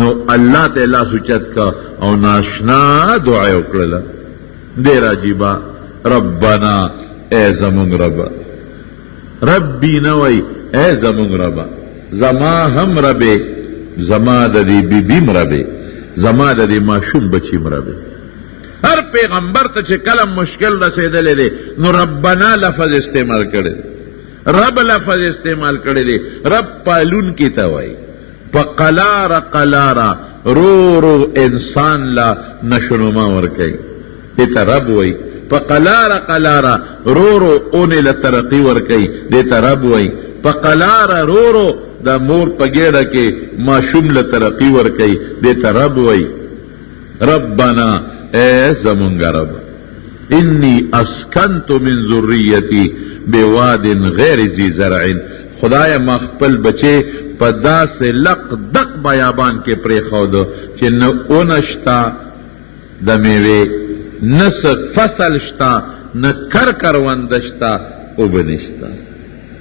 نو اللہ تے لاس اوچت کا او ناشنا دعا وکړه ډېر عجیبه ربنا اے زمونږ رب ربی نه وای اے زمونږ رب زما هم ربې زما د دې بیبیم ربې زما د دې ماشوم بچیم ربې هر پیغمبر ته چې کلم مشکل رسېدلی دی نو ربنا لفظ استعمال کړی رب لفظ استعمال کړی دی رب پالون کی ته وای په قلاره قلاره رو رو انسان لا نشونما ورکوي دې ته رب وای په قلاره قلاره رو رو اونې له ترقي ورکوي دې ته رب وای په قلاره رو رو دا مور په ګېډه کې ماشوم له ترقي ورکوي دې ته رب وای ربنا اے زمونږ رب انی اسکنت من ذریتی بواد غیر ذی زرع خدای ما خپل بچے په داسې لق دق بیابان کې پرېښود چې نه اونه شته د میوې نه فصل شته نه کرونده شته اوبه نشته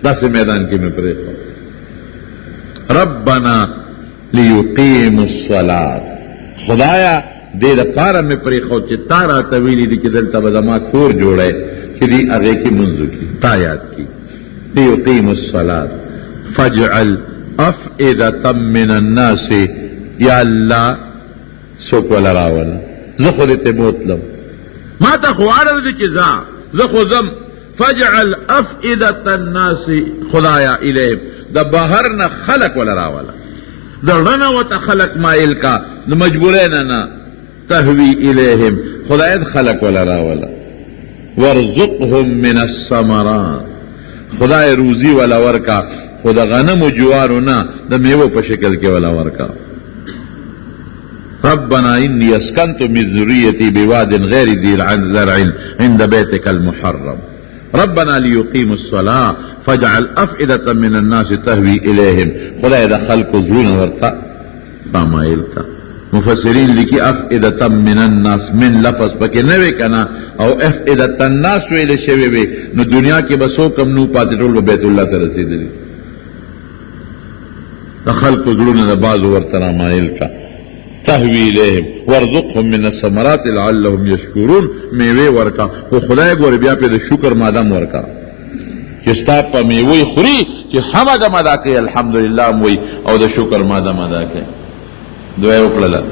داسې میدان کې مې پرېښود ربنا لیقیموا الصلاة خدایا دې دپاره مې پرېښود چې تا راته ویلي دي چې دلته به زما کور جوړی چې دې هغې کې مونځ وکړي تا یاد کړي لیقیموا الصلاة فاجعل افئدة من الناس یا الله څوک وله راوله زه خو دې ته بوتلم ما ته خو عرض دی چې زه خو ځم فاجعل افئدة الناس خدایا الیهم د بهر نه خلق وله راوله د رڼه ورته خلق مایل کا د مجبورۍ نه تهوی الیهم خدای خلق ولا راولا ورزقهم من الثمرات خدای روزی ولا ورکا خدا غنم و جوارو نا د میوه په شکل کې ولا ورکا ربنا انی اسکنت من ذریتی بواد غیر ذی زرع عند بیتک المحرم ربنا لیقیموا الصلاة فاجعل افئدة من الناس تهوی الیهم خدای د خلق زړونه ورته پامایل کا مفسرین لکی افئدة من الناس من لفظ پکې نه وی کنه او افئدة الناس ویل شوی وی نو دنیا کې بسو کم نو پاتې ټول بیت الله ته رسیدلی د خلق زړونه د باز ورته مایل کا تهوی الیهم وارزقهم من الثمرات لعلهم یشکرون میوه ورکا خو خدای ګور بیا په د شکر مادام ورکا چې ستا په میوه خوري چې حمد ادا کوي الحمدلله وی او د شکر مادام ادا کوي دعا وکړه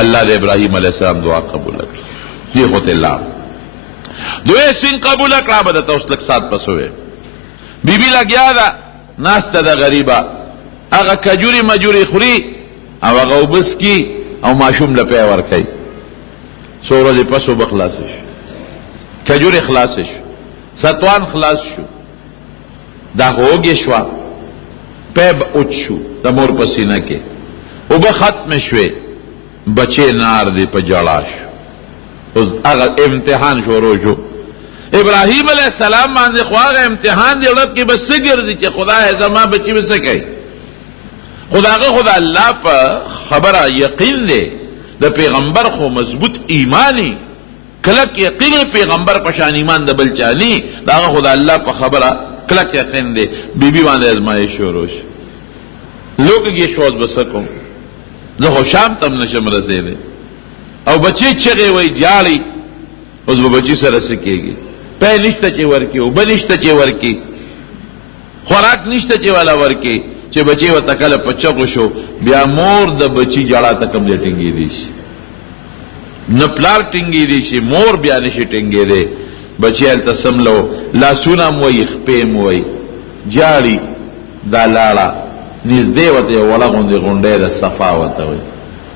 الله د ابراهیم علیه السلام دعا قبول کړه دی خو ته الله دعا سین قبول کړه به د توسلک سات پسوي بیبي لګیا ده ناسته د غریبه هغه کجوري مجوري خوري او هغه وبس کی او ماشوم لپاره ور کوي سوره دې پسو بخلاص شي کجوري خلاص شي ستوان خلاص شو دا هوګې شو پب اوچ شو د مور پسینه کې او به ختم شوه بچے نار دی په جړاش اوس هغه امتحان شروع شو ابراهیم علیہ السلام باندې خو هغه امتحان دی لږ کې بس ګرځي چې خدای زما بچی وسه کوي خدا الله په خبره یقین دی د پیغمبر خو مضبوط ایمانی کلک یقین پیغمبر په شان ایمان د بل چانی دا خدا الله په خبره کلک یقین دی بیبي باندې ازمایش شروع شو لوګ یې شوز بسکم زه خو شام تم نشم رسېدلی او بچی چغې وای جاړي اوس به بچی سره څه کېږي پی نشته چې ورکي اوبه نشته چې ورکي خوراک نشته چې والا ورکي چې بچی ورته کله په چغو شو بیا مور د بچی جړه ته کم دی ټینګېدی شي نه پلار ټینګېدی شي مور بیا نشي ټینګېدی بچی هلته سملو لاسونه هم وایي خپې هم وایي جاړي دا لاړه نږدې ورته یو وړه غوندې غونډۍ ده صفا ورته وایي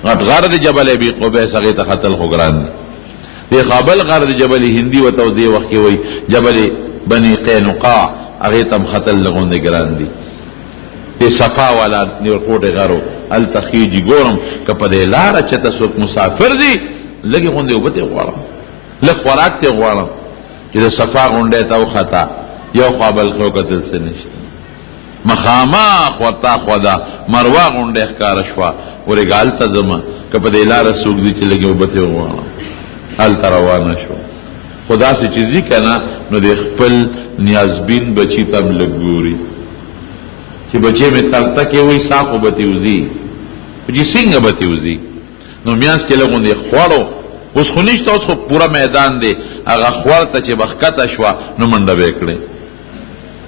غټ غر د جبل ابي قبیس هغې ته ختل خو ګران دی دې خابل غر د جبل هندي ورته دې وخت کې وایي جبل بني قینقاع هغې ته هم ختل د غوندې ګران دی دې صفا والا نیورکوټې غرو هلته خیجي ګورم که په دې لاره چېته څوک مسافر دي لږې غوندې اوبه ته غواړم لږ خوراک ته غواړم چې د صفا غونډۍ ته وخته یو خوا بل خوا کتل څه نشته مخامخ ورته خوا ده مروه غونډۍ ښکاره شوه ورېږه هلته ځمه که په دې لاره څوک ځي چې لږې اوبه ته وغواړم هلته روانه شوه خو داسې چې ځي که نه نو د خپل نیازبین بچي ته هم لږ ګوري چې بچې مې تلته کې وایي سا خو به تې وځي چې څنګه به تیوزي نو میانس کې لغوندې خوړو اوس خو نشته اوس خو پوره میدان دی هغه خوړ ته چې بخکته شوه نو منډه به یې کړې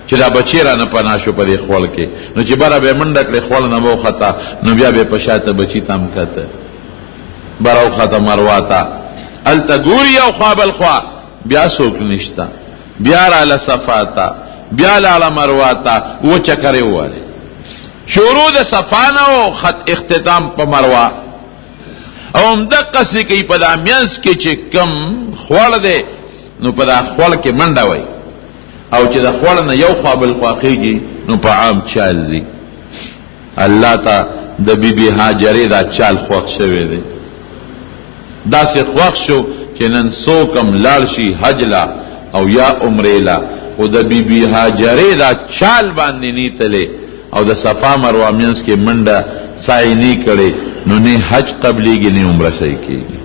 چې دا بچی را نه پناه شو په دې خوړ کې نو چې بره به یې منډه کړې خوړ نه به وخته نو بیا به یې په شاته بچي ته هم کته بره وخته مروا ته هلته ګوري یو خوا بل خوا بیا څوک نشته بیا راله صفا ته بیا لاله مروا ته و چکرې ووالې شروع د صفا نه و خط اختتام په مروا او همدقسې کوي په دا منځ کې چې کم خوړ دی نو په دا خوړ کې منډه وایي او چې د خوړ نه یو خوا بل خوا خېږي نو په عام چال ځي الله ته د بیبي هاجرې دا چال خوښ شوی دی داسې خوښ شو چې نن څوک هم لاړ شي حج لا او یا عمرې لا خو د بیبي هاجرې دا چال باندې نیتلې او د صفا مروه منځ کې منډه سعی نه کړې نو نه حج قبلېږي نه عمره صحیح کېږي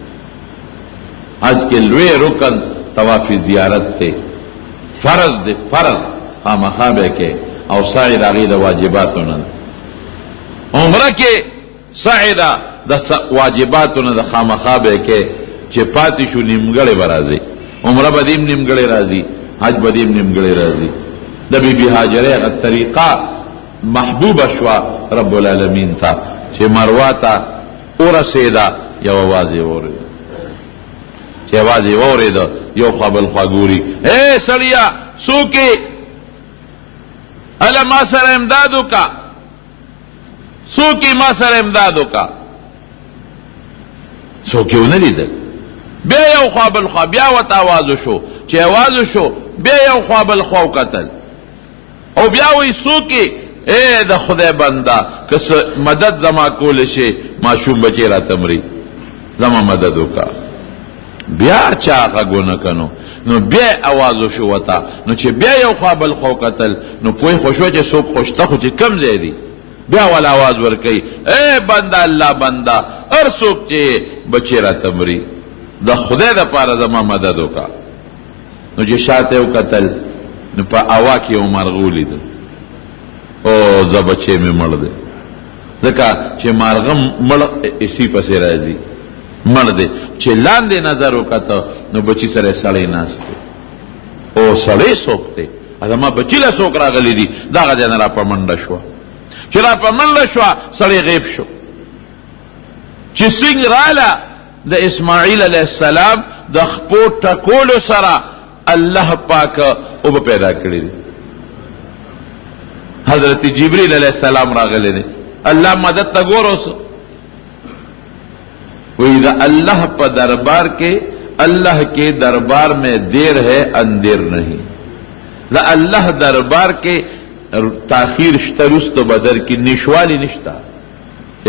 حج کې لوی رکن طواف زیارت دی فرض دی فرض خامخا به کې او سعی د هغې د واجباتو نه عمره کې سعی د واجباتو نه د خامخا به کې چې پاتې شو نیمګړی به راځي عمره به دیم نیمګړی راځي حج به دیم نیمګړی راځي د بیبي هاجرې هغه طریقه محبوبه شوه رب العالمین ته چې مروه ته ورسېده یو اواز یې واورېده چې اواز یې واورېده یو خوا بل خوا ګوري اے سړیه څوک یې هله ما سره امداد وکړه څوک یې ما سره امداد وکړه څوک یې ونه لیدل بیا یو خوا بل خوا بیا ورته اواز وشو چې اواز وشو بیا یو خوا بل خوا وکتل او بیا وایي څوک یې اے د خدای بنده که مدد زما کولی شي ماشوم بچی راته مري زما مدد وکړه بیا چا غږ ونه کنو نو بیا اواز وشو ورته نو چې بیا یو خوا بل خوا وکتل نو پوه خو شو چې څوک خوشته خو چې کم ځای دی بیا والا आवाज ورکي اے بنده الله بنده هر څوک چې بچی راته مري د خدای د پاره زما مدد وکړه نو چې شاته وکتل نو په اوا کې یو مرغه ولید او زه بچی مې مړ دی ځکه چې مرغه مړ اسی پسې راځي مړ دی چې لاندې نظر وکته نو بچی سره سړی ناست دی او سړی څوک دی زما بچی له څوک راغلی دي دغه ځای نه را په منډه شوه چې را په منډه شوه سړی غیب شو چې څنګه راله د اسماعیل علیه السلام د خپو ټکولو سره الله پاک اوبه پیدا کړي دي حضرت جبریل علیہ السلام راغلے نے اللہ مدد تا گورو سو وہی دا اللہ پا دربار کے اللہ کے دربار میں دیر ہے اندیر نہیں دا اللہ دربار کے تاخیر شترست بدر کی نشوالی نشتا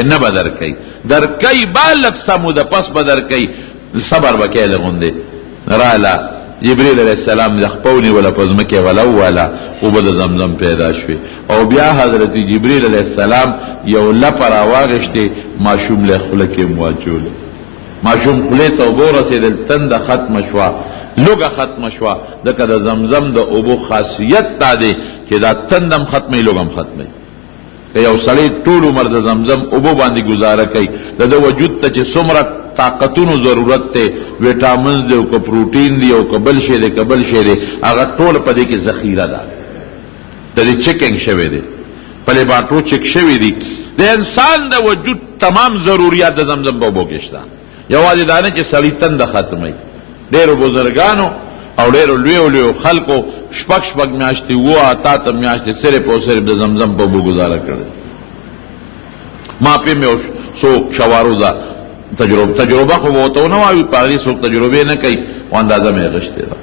نہ بدر کئی در کئی بالک سمو دا پس بدر کئی صبر بکی لغندے رالا جبریل علیہ السلام خپونی ولا پزمکه ولا ولا او بد زمزم پیدا شوی او بیا حضرت جبریل علیہ السلام یو لپر واغشته ماشوم له خلک مواجول ماشوم خله ته ورسېدل تند ختم شوا لوګه ختم شوا دغه د زمزم د اوبو خاصیت تا دی چې دا تندم ختمه لوګم ختمه یو سړی ټول عمر د زمزم اوبو باندې گزاره کوي د وجود ته چې څومره طاقتونو ضرورت ته وټامینز دی او کو پروتین دی او کبل شی دی کبل شی دی هغه ټول په دې کې ذخیره ده د دې چیکینګ شوی دی په لیبارټو چیک شوی دی د انسان د وجود تمام ضرورت د زمزم په اوبو کې شته یوازې دا نه چې سړی تند ختمي ډېرو بزرګانو او ډېرو لویو خلکو شپږ میاشتې وه اته میاشتې صرف او صرف د زمزم په اوبو ګزاره کړې ما پې مې څو شواروزه تجربه خو وته نه وایي په هغې څوک تجربې نه کوي خو اندازه مې غشتې ده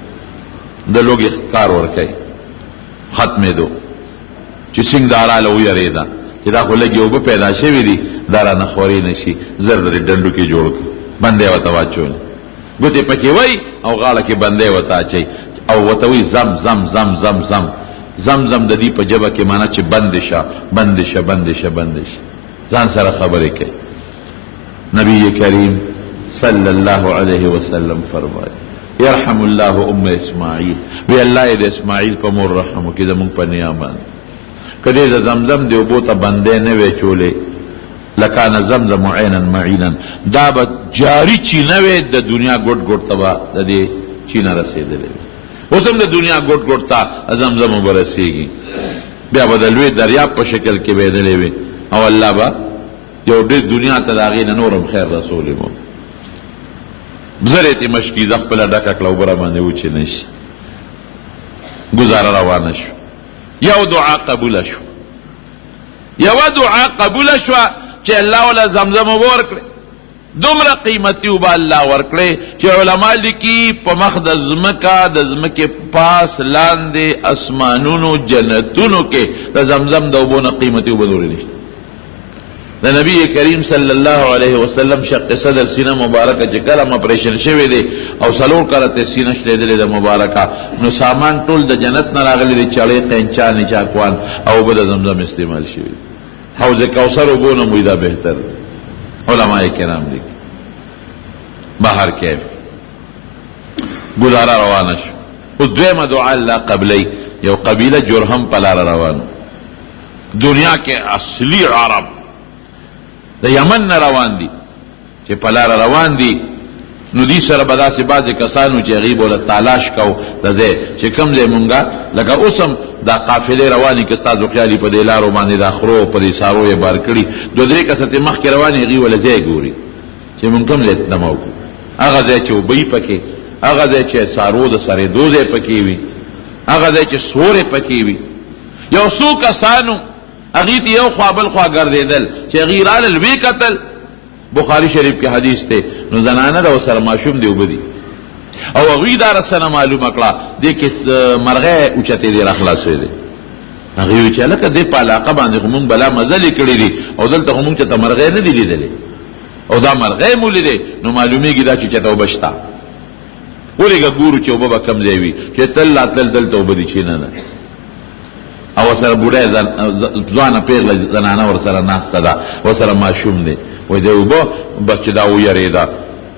د لوګي کار ورکوي ختمېدو چې سینګ داراله ویرېده چې دا خو لږې اوبه پیدا شوي دي دا رانه خورې نه شي زر درې ډنډو کې جوړ کړي بندې ورته واچولې ګوتې پکې وای او غاړه کې بندې ورته اچوي او ورته وایي زم زم زم زم زم زم زم د دې په ژبه کې معنا چې بندې شه بندې شه بندې شه بندې شه ځان سره خبرې کوي نبی کریم صلی اللہ علیہ وسلم فرمائے یرحم اللہ ام اسماعیل وی اللہ د اسماعیل په مور رحم وکړي زموږ په نیا باندې کدی ز زمزم دی اوبو ته بندې نه وی چولې لکان زمزم عینا معینا، دا به جاری چینه وی د دنیا ګوټ ګوټ ته به د دې چینه رسېدلی وي. اوس هم د دنیا ګوټ ګوټ ته زمزم به رسېږي، بیا به د لوی دریاب په شکل کې بهېدلی وي، او الله به یو ډېر دنیا ته د هغې نه نورم خیر رسولی و. زر یې مشکیزه خپله ډکه کړه، اوبه راباندې وچې نه شي. ګزاره روانه شو، یو دعا قبوله شو، یوه دعا قبوله شوه چې الله ولا زمزم اوبه ورکړې. دومره قیمتي اوبه الله ورکړې چې علما لیکي په مخ د ځمکه، د ځمکې پاس لاندې اسمانونو جنتونو کې د زمزم د اوبو نه قیمتي اوبه نورې نشته. د نبی کریم صلی الله علیه وسلم شق صدر سینه مبارکه چې کله اپریشن شوی دی او څلور کاله سینه شلیدلې ده مبارکه، نو سامان ټول د جنت نه راغلی دی، چړې قینچانې چاکوان او اوبه د زمزم استعمال شوي. حوض کوثر اوبو نه مویده بهتر دی. علماء کرام لیکي بهر کیف ګزاره روانه شو. اوس دویمه دعا الله قبلی. یو قبیله جرهم په لاره روانو، دنیا کې اصلي عرب د یمن نه روان دي، چې په لاره روان دي نو دې سره به داسې بعضې کسانو چې هغې به له تالاش کو د ځای چې کوم ځای مونږه لکه اوس هم دا قافلې روانې که ستاسو خیالي په دې لارو باندې دا خرو په دې سارو یې بار کړي، دوه درې کسه ترې مخکې روانې هغې وله ځای ګوري چې مونږ کوم ځای دمه وکړو. هغه ځای چې اوبه یي پکې، هغه ځای چې سارو د سرېدو ځای پکې وي، هغه ځای چې سورې پکې وي. یو څو کسانو هغې ته یو خوا بل خوا ګرځېدل چې هغې رالل ویې کتل. بخاری شریف کې حدیث دی، نو زنانه ده ورسره ماشوم دی اوبه دي، او هغوی دا رسنه معلومه کړه دې کې مرغۍ اوچتې دی راخلاصوی دی. هغې وایي چې هلکه دې په علاقه باندې خو مونږ بلا مزلې کړي دي، او دلته خو مونږ چېرته مرغۍ نه دي لیدلې، او دا مرغۍ مو لیدې، نو معلومېږي دا چې چېرته اوبه شته. ولېږه ګورو چې اوبه به کوم ځای وي چې تل راتلل دلته اوبه دي چې نه ده. او ورسره بوډۍ ځوانه پېغله زنانه ورسره ناسته ده، ورسره ماشوم دی. وایي د اوبه بچه دا ویرېده.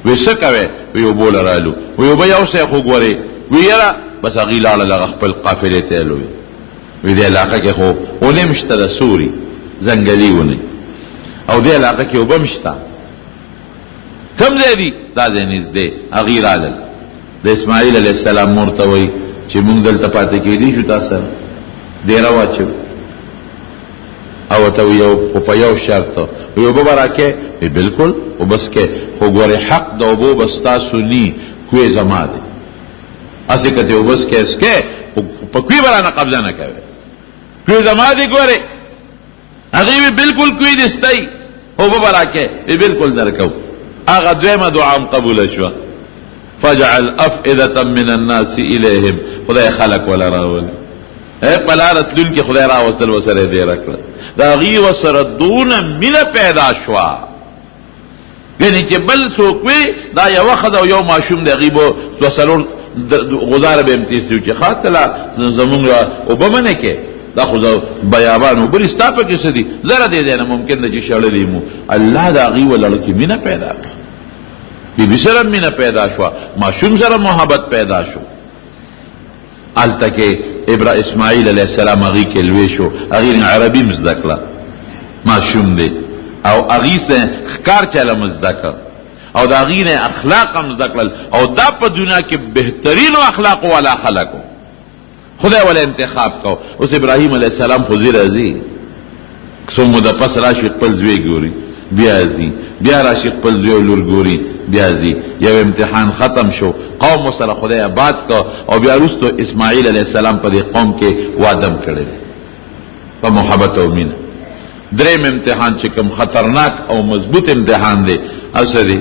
وایي څه کوې؟ وایي اوبو له رالو. وایي اوبه یو شی خو ګورې. وایي یاره بس هغې لاړل هغه خپل قافلې ته یې لوی. وایي دې علاقه کې خو ونې هم شته د سوري ځنګلي ونې، او دې علاقه کې اوبه هم شته. کوم ځای دي؟ دا ځای نږدې. هغې رالل. د اسماعیل علیه السلام مور ته وایي چې مونږ دلته پاتې کېدی شو تا سره دیره واچو، او ته یو خو په یو شرط وایي اوبه به راکې؟ وایي بلکل اوبه څکې، خو ګورې حق د اوبو به ستاسو ني، کوې زما دی. هسې که ته اوبه څکې څکې، خو په کوې به رانه قبضه نه کوې، کوې زما دی. ګورې هغې وایي بلکل کوې دې ستی، اوبه به راکې؟ وایي بلکل درکو. هغه دویمه دعا هم قبوله شوه. فجعل افئدة من الناس الیهم، خدای خلق ولا راولي په لاره تلونکي خدای راوستل ورسره یې ډېره کړه. د هغې ورسره دونه مینه پیدا شوه، یعنې چې بل څوک وي دا یوه ښځه او یو ماشوم دی، هغې به دوه څلور غزاره به هم تېستي چې ښه کله زمونږ اوبه منې کې دا خو بیابان اوبه دي ستا پکې څه دي، زره دې دی نه ممکن ده چې شړلي مو. الله د هغې ولړو کې مینه پیدا کړه، بیبي سره مینه پیدا شوه، ماشوم سره محبت پیدا شو. هلته کې اسماعیل علیه السلام هغې کې لوی شو، هغې نه عربي م زده کړه، ماشوم دی، او هغې نه ښکار چله م زده کړه، او د هغې نه اخلاق هم زده کړل، او دا په دنیا کې بهترینو اخلاقو والا خلکو خدای ولا انتخاب کو. اوس ابراهیم علیه السلام خو ځي راځي، څو موده پس راشي خپل زوی ګوري، بیا ځي، بیا راشي خپل زوی او لور ګوري، بیا ځي. یو امتحان ختم شو، قوم سره خدای آباد کو، او بیا وروسته اسماعیل علیه السلام په دې قوم کې وادم کړی دی په محبت او مینه. دریم امتحان چې کوم خطرناک او مضبوط امتحان دی، اوس دی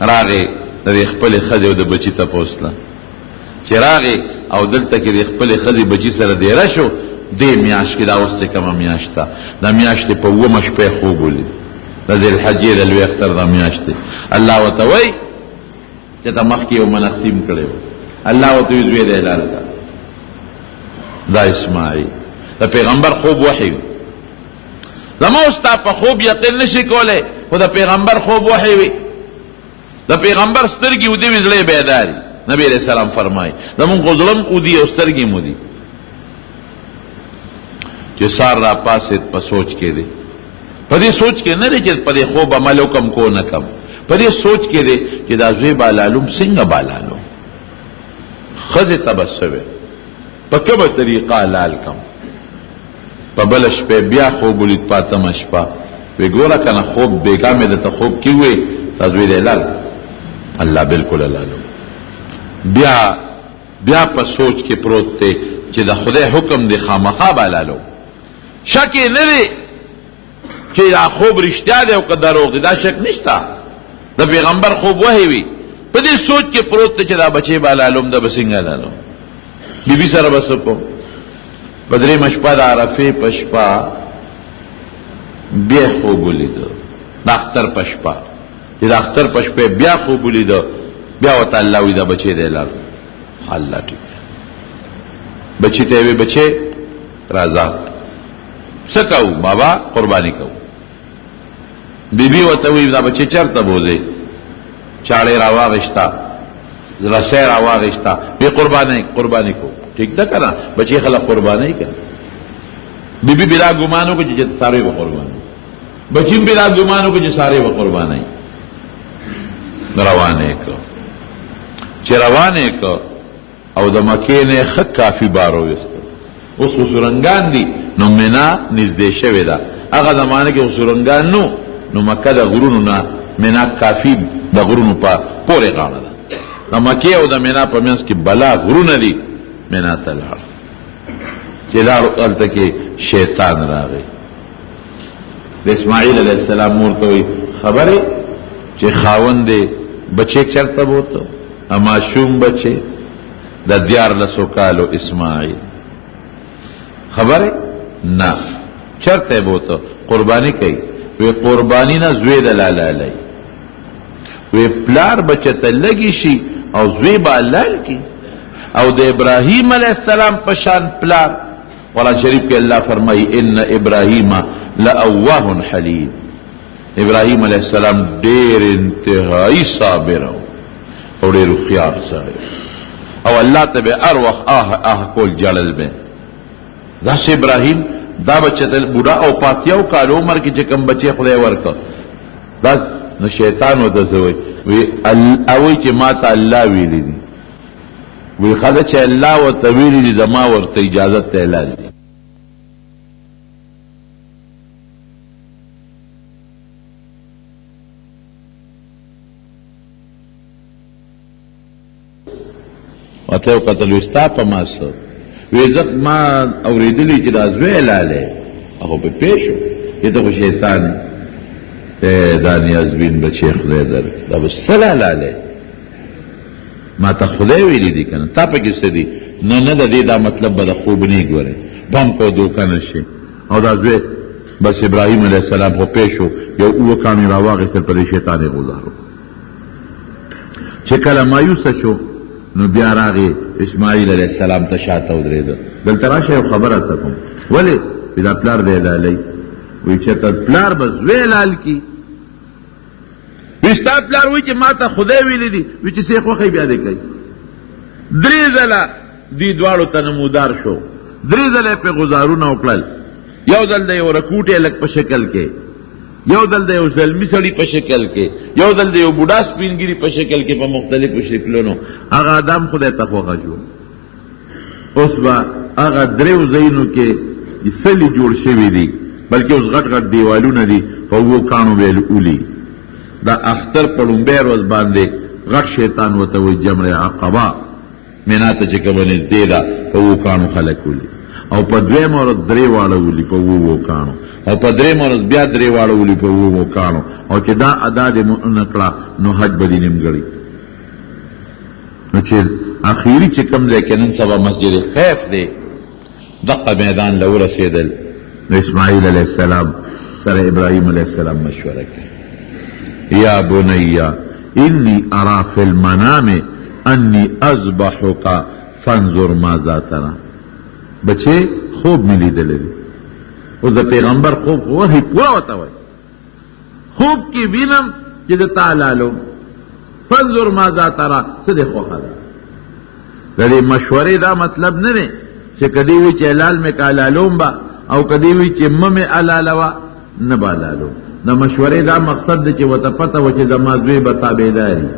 راغې د دې خپلې ښځې او د بچي تپوس له چې راغې او دلته کې د خپلې ښځې بچي سره دیره شو. دې میاشت کې دا اوس چې کومه میاشت ده، دا میاشت په اومه شپې خوب ولید، د ذوالحجې د لوی اختر دا میاشت دی. الله ورته وایي چې ته مخکې یو منختیم کړی و، الله ورته وایي زوی دی حلال کړه. دا اسماعیل د پیغمبر خوب وحی وي. زما اوس تا په خوب یقین نشي کولی، خو د پیغمبر خوب وحی وي. د پیغمبر سترګې ودې وي، زړه یې بیداري. نبی علیہ السلام فرمایي زمونږ خو زړه م ودي او سترګې م ودي. چې سار را پاسېد په سوچ کې دی، په دې سوچ کې نه دی چې په دې خوب عمل وکم کو نه کم، په دې سوچ کې دی چې دا زوی بالالوم څنګه بالالوم، ښځې ته به څه وی، په کومه طریقه حلال کم. په بله شپې بیا خوب ولید پاتمه شپه، وی ګوره که نه خوب بېګا مې درته خوب کې وی تا زوی دی حلال، الله بالکل حلالوم. بیا په سوچ کې پروت دی چې د خدای حکم دی خامخا به حلالوم. شک یې نه دی چې دا خوب رښتیا دی او که دروغ دی، دا شک نشته. د پیغمبر خوب وحی وي، په دې سوچ کې پروت دی چې دا بچی به حلالوم، دا به څنګه حلالوم. بیبي سره به څه کوم، په درېیمه شپه د عرفې په شپه بیا خوب ولیده، د اختر په شپه چې د اختر په شپه بیا خوب ولیده، بیا ورته الله وي دا بچی دی حلال. الله ټیک ده. بچی ته وی بچی راځه څه کوو بابا، قرباني کوو. بیبي ورته وی دا بچی چېرته بوځې، چاړې راواغېسته، رسۍ راواغېسته، بې قرباني کوو. ٹھیک ده که نه، بچی خلک قرباني کوي. بیبي بلا ګمان وکړي چې څاروی به قرباني، بچی هم بلا ګمان وکړي چې څاروی به قرباني. روانه کړ، چې روانه کړ او د مکې نه ښه کافي بار وویسته. اوس خو سورنګان دي نو منا نږدې شوې ده، هغه زمانه کې خو سورنګان نو مکه د غرونو نه منا کافي د غرونو په پورې غاړه ده. د مکې او د منا په منځ کې بلا غرونه دي. منا ته لاړ، چې لاړ هلته کې شیطان راغی. د اسماعیل علیه السلام مور ته وایي خبرې چې خاوند دی بچی چرته بوته، ماشوم بچی د 14 کالو اسماعیل. خبره نه چرته بوته، قربانی کوي. وی قربانی نه زوی د لالالی، وی پلار بچته لګی شي او زوی به لال کی، او د ابراهیم علیه السلام پشان پلار. قرآن شریف کې الله فرمایي ان ابراهیم لأواه حلیم. ابراهیم علیه السلام ډیر انتهایی صابر او ډیر هوښیار سړی، او الله ته به هر وخت کول جړل به. داسې ابراهیم دا بچه ته بوډا او پاتیاو کال عمر کې چې کوم بچی خدای ورکړ، دا نو شیطان ورته څه وایي چې ما ته الله ویلی دي. وی ښه ده چې الله ورته ویلی دي زما ورته اجازت ته حلال دي. وته یو قتل وستا په ما څه ویزت ما اوریدلی چې دا زوی حلاله، هغه په پیښو یته خو شیطان دا نیازبین بچی خدای درک، دا به څه حلاله ما ته خدای ویلی دي که نه، تا پکې څه دي؟ نه د دې دا مطلب به د خوب نه ګورې، بم کو دوکه نه شي. او دا زوی بس ابراهیم علیه السلام خو پیښو یو 7 کاڼي راواغېستل، په دې شیطان یې غوځارو. چې کله مایوسه شو نو بیا راغی اسماعیل علیه السلام ته شاته ودرېده. دلته راشه یو خبره ته کوم. ولې؟ دا پلار دی حلالوي. وایي چې ته پلار به زوی حلال کي. وایي ستا پلار وایي چې ما ته خدای ویلی دي. وایي چې څه خوښوي بیا دې کوي. 3 ځله دې دواړو ته نمودار شو، 3 ځله یې پرې غزارونه وکړل. یو ځل د یو رکوټې هلک په شکل کې، یو ځل د یو زلمي سړي په شکل کې، یو ځل د یو بوډا سپینګیري په شکل کې، په مختلفو شکلونو. هغه آدم خدای ته خوښه شو. اوس به هغه 3 ځایونو کې سلي جوړ شوي دي، بلکې اوس غټ غټ دیوالونه دي، په 7 کاڼو به یې اولي. دا اختر په لومبۍ ورځ باندې غټ شیطان ورته وایي جمره عقبه، مینا ته چې کومه نږدې ده، په 7 کاڼو خلک ولي. او په 2 ورځ 3 واړه ولي په 7 کاڼو، او په 3 ورځ بیا 3 واړه ولي په 7 کاڼو. او چې دا ادا دې نه کړه نو حج به دې نیمګړی. نو چې اخیری چې کوم ځای کې نن سبا مسجد خیف دی، دقه میدان له ورسېدل. نو اسماعیل علیه السلام سره ابراهیم علیه السلام مشوره کوي، یا بنی انی ارا فی المنام انی اذبحک فانظر ماذا ترى. بچے خوب مې لیدلی دی. اوس د پیغمبر خوب وحی پوره ورته وایي، خوب کې وینم چې د تا حلالوم، فانظر ماذا ترى، څه دې خوښه ده. د دې مشورې دا مطلب نه دی چې کدی وی چې حلال مې که حلالوم به، او کدی وی چې مه مې حلالوه، نه بالالو. د مشورې دا مقصد دی چې ورته پته و چې زما زوی به تابعداري،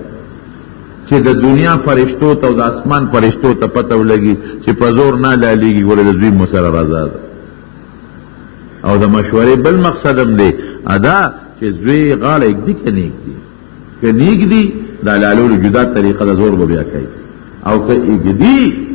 چې د دنیا فرشتو ته او د اسمان فرشتو ته پته ولګي چې په زور نه لالیږي، ګوره د زوی مو سره رضا ده. او د مشورې بل مقصد هم دی ادا چې زوی غاړه اږدي که نېږدي، که نېږدي د لالولو جدا طریقه د زور به بیا کوي، او که اږدي